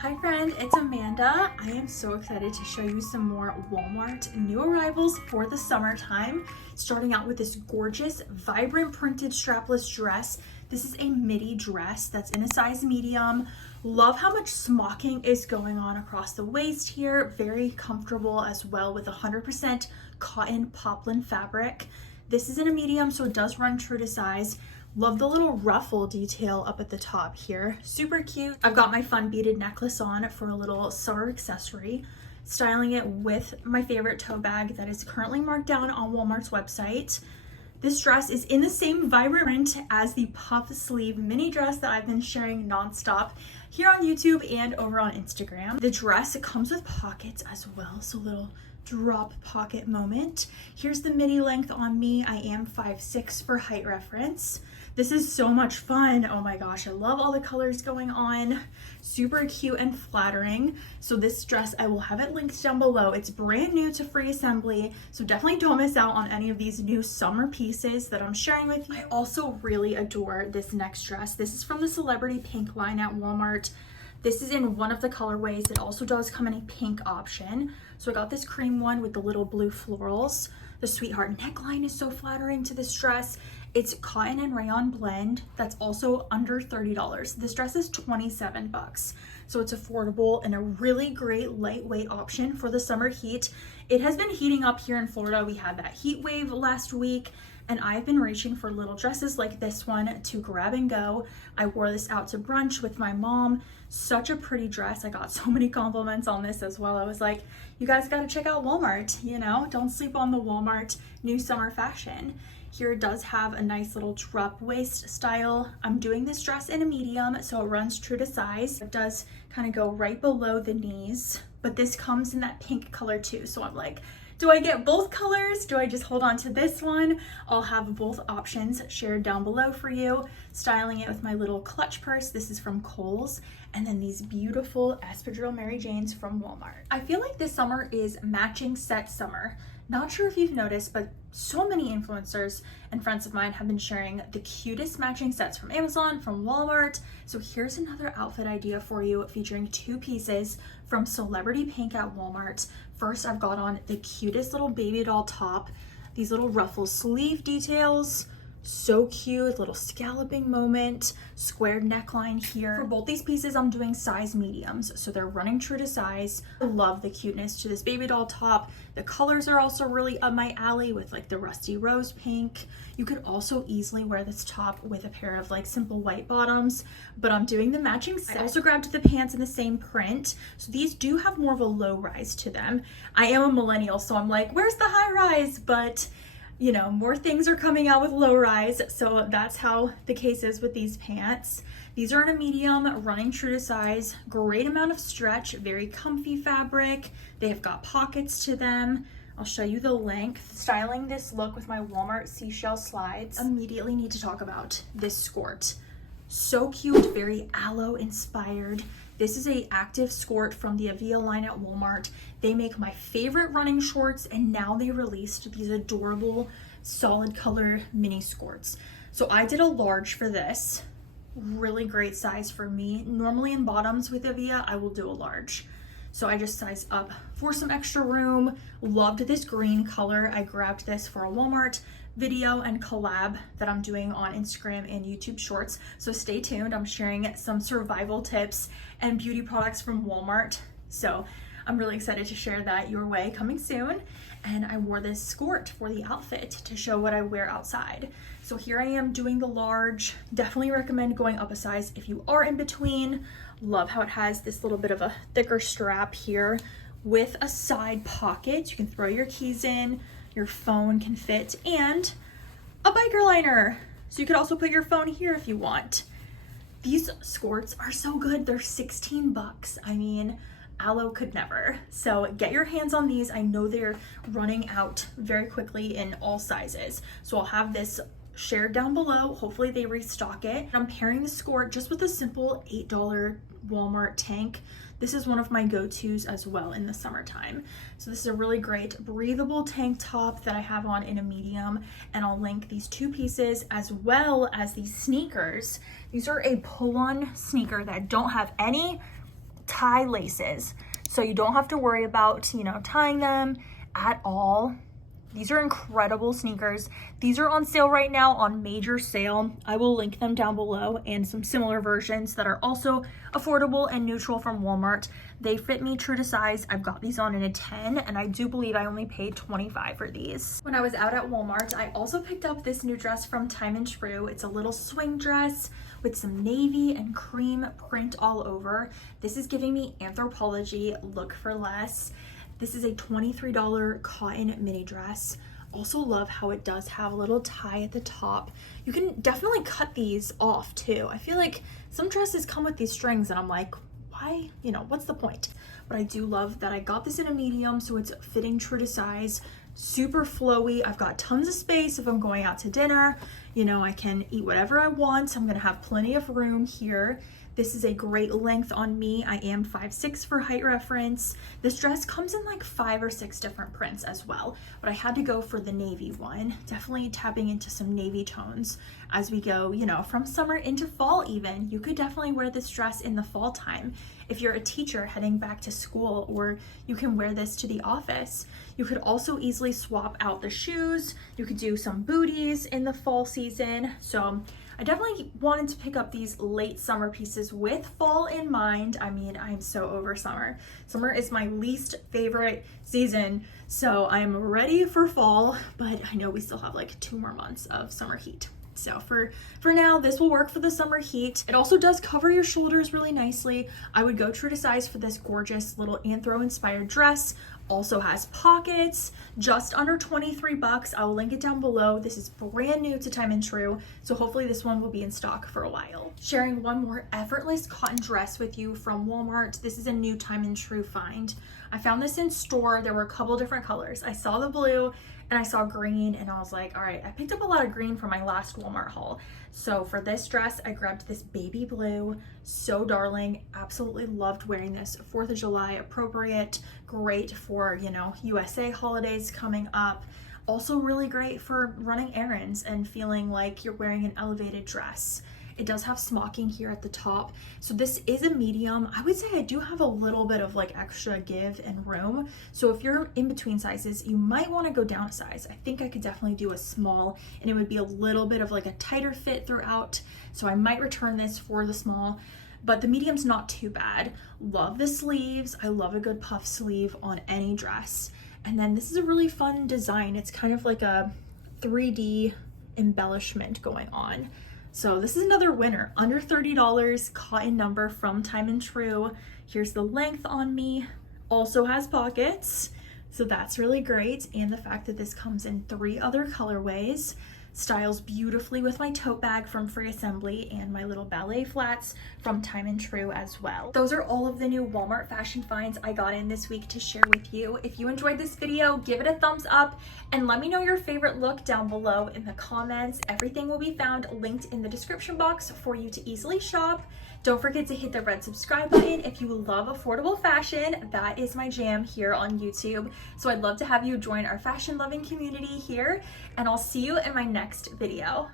Hi friend, it's Amanda. I am so excited to show you some more Walmart new arrivals for the summertime. Starting out with this gorgeous, vibrant printed strapless dress. This is a midi dress that's in a size medium. Love how much smocking is going on across the waist here. Very comfortable as well with 100% cotton poplin fabric. This is in a medium, so it does run true to size. Love the little ruffle detail up at the top here. Super cute. I've got my fun beaded necklace on for a little summer accessory. Styling it with my favorite tote bag that is currently marked down on Walmart's website. This dress is in the same vibrant print as the puff sleeve mini dress that I've been sharing nonstop here on YouTube and over on Instagram. The dress, it comes with pockets as well, so little drop pocket moment. Here's the midi length on me. I am 5'6" for height reference. This is so much fun. Oh my gosh, I love all the colors going on. Super cute and flattering. So this dress, I will have it linked down below. It's brand new to free assembly, so definitely don't miss out on any of these new summer pieces that I'm sharing with you. I also really adore this next dress. This is from the Celebrity Pink line at Walmart. This is in one of the colorways. It also does come in a pink option. So I got this cream one with the little blue florals. The sweetheart neckline is so flattering to this dress. It's cotton and rayon blend that's also under $30. This dress is 27 bucks. So it's affordable and a really great lightweight option for the summer heat. It has been heating up here in Florida. We had that heat wave last week, and I've been reaching for little dresses like this one to grab and go. I wore this out to brunch with my mom. Such a pretty dress. I got so many compliments on this as well. I was like, you guys gotta check out Walmart, you know? Don't sleep on the Walmart new summer fashion. Here it does have a nice little drop waist style. I'm doing this dress in a medium, so it runs true to size. It does kind of go right below the knees, but this comes in that pink color too. So I'm like, do I get both colors? Do I just hold on to this one? I'll have both options shared down below for you. Styling it with my little clutch purse. This is from Kohl's. And then these beautiful espadrille Mary Janes from Walmart. I feel like this summer is matching set summer. Not sure if you've noticed, but so many influencers and friends of mine have been sharing the cutest matching sets from Amazon, from Walmart. So here's another outfit idea for you featuring two pieces from Celebrity Pink at Walmart. First, I've got on the cutest little baby doll top, these little ruffle sleeve details. So cute, little scalloping moment, squared neckline here. For both these pieces, I'm doing size mediums, so they're running true to size. I love the cuteness to this baby doll top. The colors are also really up my alley with like the rusty rose pink. You could also easily wear this top with a pair of like simple white bottoms, but I'm doing the matching set. I also grabbed the pants in the same print. So these do have more of a low rise to them. I am a millennial, so I'm like, where's the high rise? But you know, more things are coming out with low rise, so that's how the case is with these pants. These are in a medium, running true to size, great amount of stretch, very comfy fabric. They have got pockets to them. I'll show you the length. Styling this look with my Walmart seashell slides. Immediately need to talk about this skort. So cute, very aloe inspired. This is a active skort from the Avia line at Walmart. They make my favorite running shorts, and now they released these adorable solid color mini skorts. So I did a large for this. Really great size for me. Normally in bottoms with Avia, I will do a large. So I just sized up for some extra room. Loved this green color. I grabbed this for a Walmart video and collab that I'm doing on Instagram and YouTube Shorts. So stay tuned. I'm sharing some survival tips and beauty products from Walmart. So I'm really excited to share that your way coming soon. And I wore this skort for the outfit to show what I wear outside. So here I am doing the large. Definitely recommend going up a size if you are in between. Love how it has this little bit of a thicker strap here with a side pocket. You can throw your keys in, your phone can fit, and a biker liner. So you could also put your phone here if you want. These skorts are so good. They're 16 bucks. I mean, aloe could never. So get your hands on these. I know they're running out very quickly in all sizes. So I'll have this shared down below. Hopefully they restock it. I'm pairing the skort just with a simple $8 Walmart tank. This is one of my go-tos as well in the summertime. So this is a really great breathable tank top that I have on in a medium, and I'll link these two pieces as well as these sneakers. These are a pull-on sneaker that don't have any tie laces. So you don't have to worry about, you know, tying them at all. These are incredible sneakers. These are on sale right now on major sale. I will link them down below, and some similar versions that are also affordable and neutral from Walmart. They fit me true to size. I've got these on in a 10, and I do believe I only paid $25 for these. When I was out at Walmart, I also picked up this new dress from Time and True. It's a little swing dress with some navy and cream print all over. This is giving me Anthropologie look for less. This is a $23 cotton mini dress. Also love how it does have a little tie at the top. You can definitely cut these off too. I feel like some dresses come with these strings and I'm like, why? You know, what's the point? But I do love that I got this in a medium, so it's fitting true to size, super flowy. I've got tons of space if I'm going out to dinner. You know, I can eat whatever I want. I'm gonna have plenty of room here. This is a great length on me. I am 5'6" for height reference. This dress comes in like 5 or 6 different prints as well, but I had to go for the navy one. Definitely tapping into some navy tones as we go, you know, from summer into fall even. You could definitely wear this dress in the fall time if you're a teacher heading back to school, or you can wear this to the office. You could also easily swap out the shoes. You could do some booties in the fall season. So I definitely wanted to pick up these late summer pieces with fall in mind. I mean, I'm so over summer. Summer is my least favorite season, so I'm ready for fall, but I know we still have like 2 more months of summer heat. So for now, this will work for the summer heat. It also does cover your shoulders really nicely. I would go true to size for this gorgeous little anthro inspired dress. Also has pockets, just under 23 bucks. I'll link it down below. This is brand new to Time and True, so hopefully this one will be in stock for a while. Sharing one more effortless cotton dress with you from Walmart. This is a new Time and True find. I found this in store. There were a couple different colors. I saw the blue and I saw green, and I was like, all right, I picked up a lot of green for my last Walmart haul. So for this dress, I grabbed this baby blue. So darling, absolutely loved wearing this. 4th of July appropriate, great for, you know, USA holidays coming up. Also really great for running errands and feeling like you're wearing an elevated dress. It does have smocking here at the top. So this is a medium. I would say I do have a little bit of like extra give and room. So if you're in between sizes, you might want to go down a size. I think I could definitely do a small, and it would be a little bit of like a tighter fit throughout. So I might return this for the small, but the medium's not too bad. Love the sleeves. I love a good puff sleeve on any dress. And then this is a really fun design. It's kind of like a 3D embellishment going on. So this is another winner, under $30, cotton number from Time and True. Here's the length on me, also has pockets, so that's really great. And the fact that this comes in 3 other colorways. Styles beautifully with my tote bag from Free Assembly and my little ballet flats from Time and True as well. Those are all of the new Walmart fashion finds I got in this week to share with you. If you enjoyed this video, give it a thumbs up and let me know your favorite look down below in the comments. Everything will be found linked in the description box for you to easily shop. Don't forget to hit the red subscribe button if you love affordable fashion. That is my jam here on YouTube. So I'd love to have you join our fashion loving community here, and I'll see you in my next video.